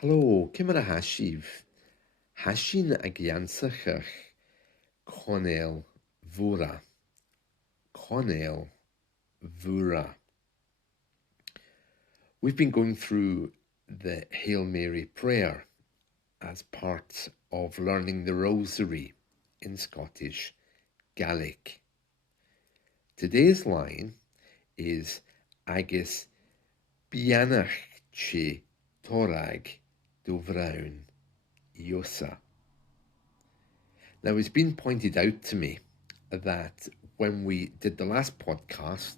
Hello, Kimara Hashiv. Hashin Agyansachach Konel Vura. Konel Vura. We've been going through the Hail Mary prayer as part of learning the Rosary in Scottish Gaelic. Today's line is agus b-yan-ach-che torag vrown, Iosa. Now, it's been pointed out to me that when we did the last podcast,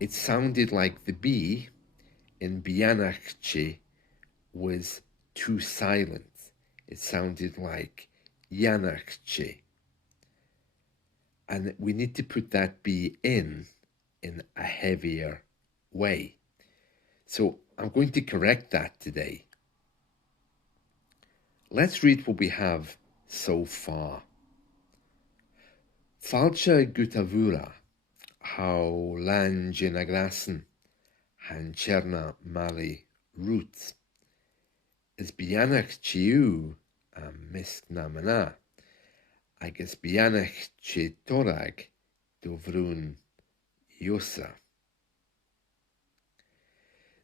it sounded like the B in b-yan-ach-che was too silent. It sounded like yan-ach-che. And we need to put that B in a heavier way. So I'm going to correct that today. Let's read what we have so far. Fàilte gutavura, how lange in a gràsan, han Tighearna maille riut, is b-yan-ach-che a measg agus b-yan-ach-che torag vrown, Iosa.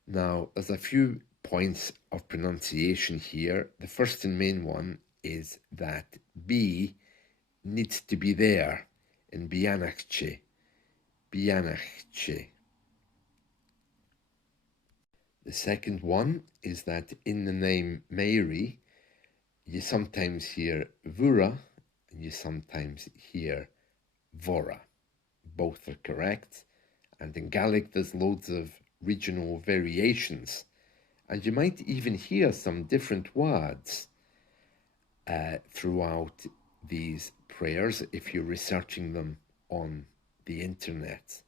Now, there's a few points of pronunciation here. The first and main one is that B needs to be there in b-yan-ach-che, b-yan-ach-che. The second one is that in the name Mhoire, you sometimes hear vura and you sometimes hear vora. Both are correct. And in Gaelic, there's loads of regional variations. And you might even hear some different words throughout these prayers if you're researching them on the internet.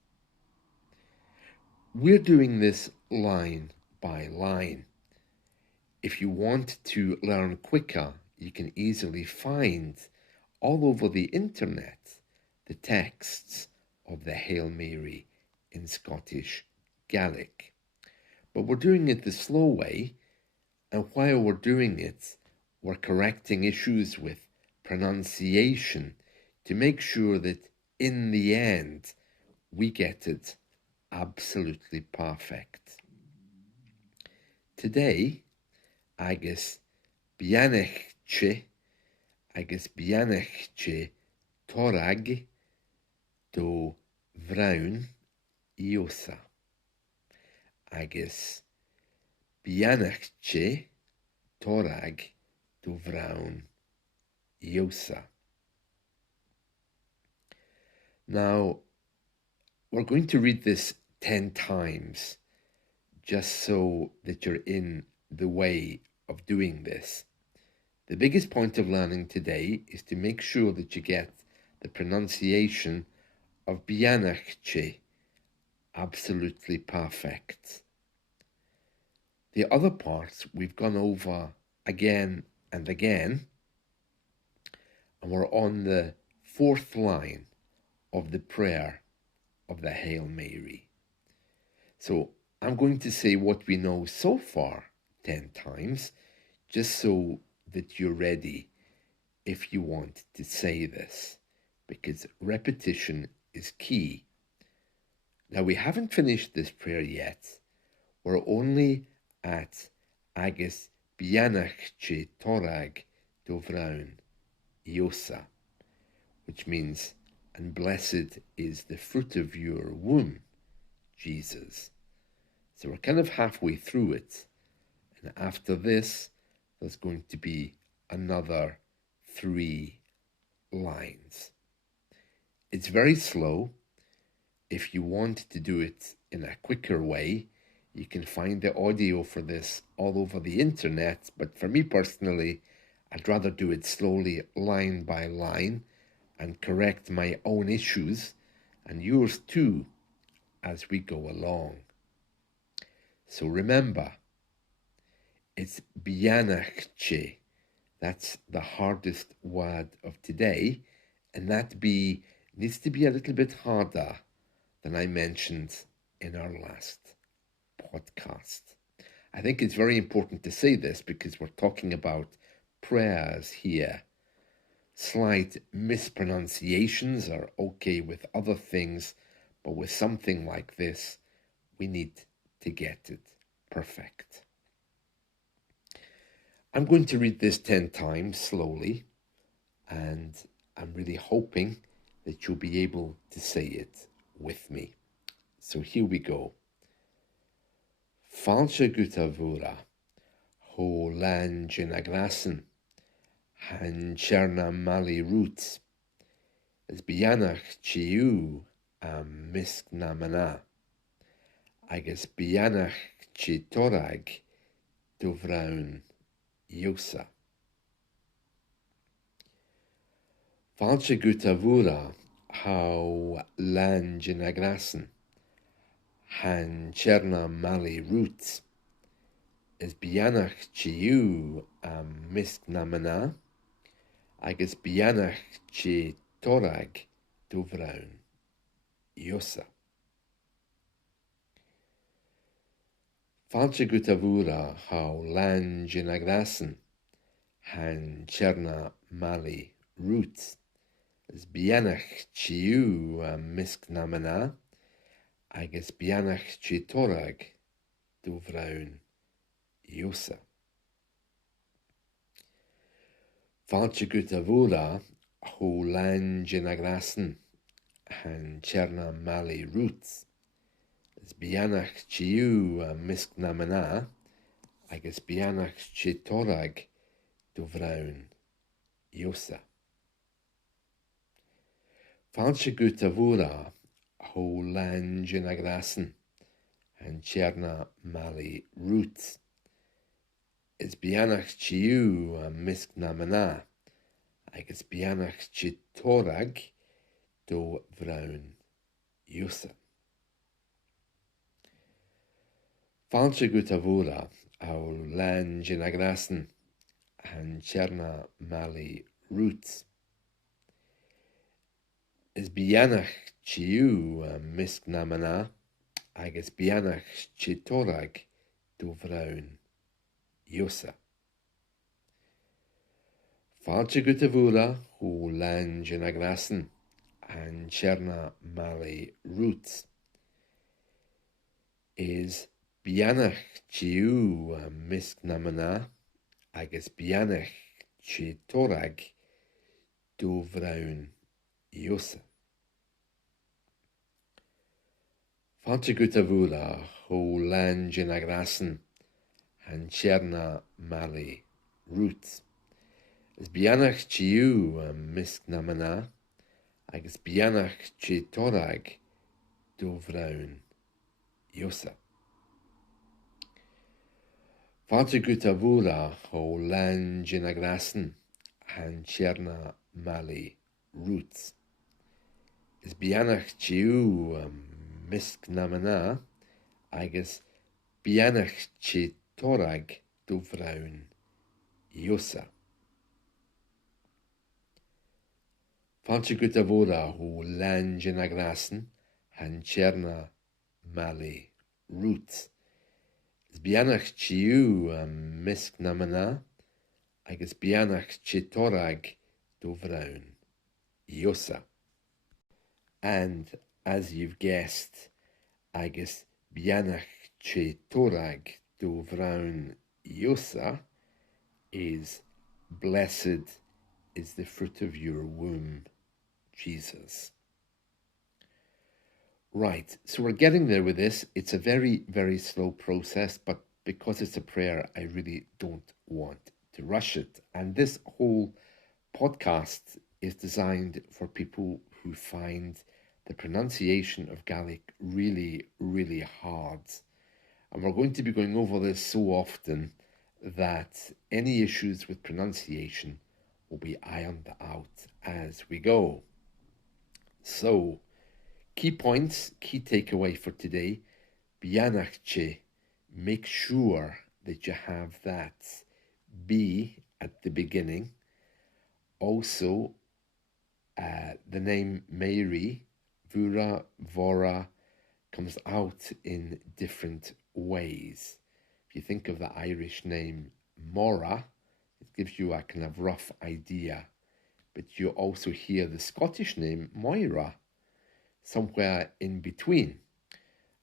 We're doing this line by line. If you want to learn quicker, you can easily find all over the internet the texts of the Hail Mary in Scottish Gaelic. But we're doing it the slow way, and while we're doing it, we're correcting issues with pronunciation to make sure that in the end we get it absolutely perfect. Today, agus b-yan-ach-che, agus b-yan-ach-che torag vrown, Iosa. Agus b-yan-ach-che torag vrown, Iosa. Now, we're going to read this 10 times just so that you're in the way of doing this. The biggest point of learning today is to make sure that you get the pronunciation of b-yan-ach-che absolutely perfect. The other parts we've gone over again and again, and we're on the fourth line of the prayer of the Hail Mary. So I'm going to say what we know so far 10 times, just so that you're ready if you want to say this, because repetition is key. Now, we haven't finished this prayer yet. We're only at agus b-yan-ach-che torag vrown, Iosa, which means, and blessed is the fruit of your womb, Jesus. So we're kind of halfway through it. And after this, there's going to be another 3 lines. It's very slow. If you want to do it in a quicker way, you can find the audio for this all over the internet. But for me personally, I'd rather do it slowly, line by line, and correct my own issues and yours too as we go along. So remember, it's b-yan-ach-che. That's the hardest word of today, and that B needs to be a little bit harder than I mentioned in our last podcast. I think it's very important to say this because we're talking about prayers here. Slight mispronunciations are okay with other things, but with something like this, we need to get it perfect. I'm going to read this 10 times slowly, and I'm really hoping that you'll be able to say it with me. So here we go. Fàilte gutavura, ho lan gràsan, han Tighearna maille riut, b-yan-ach-che measg agus b-yan-ach-che torag vrown, Iosa. Fàilte gutavura, ho lan gràsan, han Tighearna maille riut, b-yan-ach-che measg agus b-yan-ach-che torag vrown, Iosa. Fàilte gutavura, ho lan gràsan, han Tighearna maille riut, b-yan-ach-che measg agus b-yan-ach-che torag vrown, Iosa. Fàilte gutavura, ho lan gràsan, han Tighearna maille riut, b-yan-ach-che measg agus b-yan-ach-che torag vrown, Iosa. Fàilte gutavura, ho lan gràsan, han Tighearna maille riut, b-yan-ach-che measg agus b-yan-ach-che torag vrown, Iosa. Fàilte gutavura, ho lan gràsan, han Tighearna maille riut, b-yan-ach-che measg agus b-yan-ach-che torag vrown, Iosa. Fàilte gutavura, ho lan gràsan, han Tighearna maille riut, b-yan-ach-che measg agus b-yan-ach-che torag vrown, Iosa. Fàilte gutavura, ho lan gràsan, han Tighearna maille riut, b-yan-ach-che measg agus b-yan-ach-che torag vrown, Iosa. Fàilte gutavura, ho lan gràsan, han Tighearna maille riut, b-yan-ach-che measg agus b-yan-ach-che torag vrown, Iosa. Fàilte gutavura, ho lan gràsan, han Tighearna maille riut, b-yan-ach-che measg agus b-yan-ach-che torag vrown, Iosa. And as you've guessed, agus b-yan-ach-che torag vrown, Iosa is blessed is the fruit of your womb, Jesus. Right, so we're getting there with this. It's a very, very slow process, but because it's a prayer, I really don't want to rush it. And this whole podcast is designed for people who find the pronunciation of Gaelic really, really hard. And we're going to be going over this so often that any issues with pronunciation will be ironed out as we go. So, key points, key takeaway for today, b-yan-ach-che, make sure that you have that B at the beginning. Also, the name Mhoire, Vura, Vora, comes out in different ways. If you think of the Irish name Mhoire, it gives you a kind of rough idea. But you also hear the Scottish name Mhoire, somewhere in between.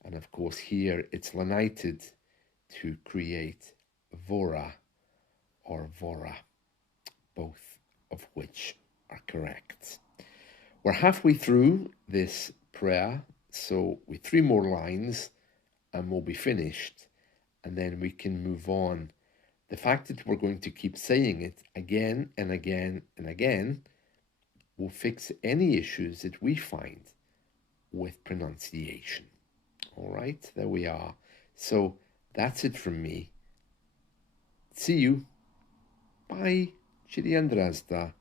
And of course here it's lenited to create Mhóire or Mhóire, both of which are correct. We're halfway through this prayer, so with 3 more lines and we'll be finished, and then we can move on. The fact that we're going to keep saying it again and again and again will fix any issues that we find with pronunciation. All right, there we are. So that's it from me. See you. Bye. Chidi Andrasda.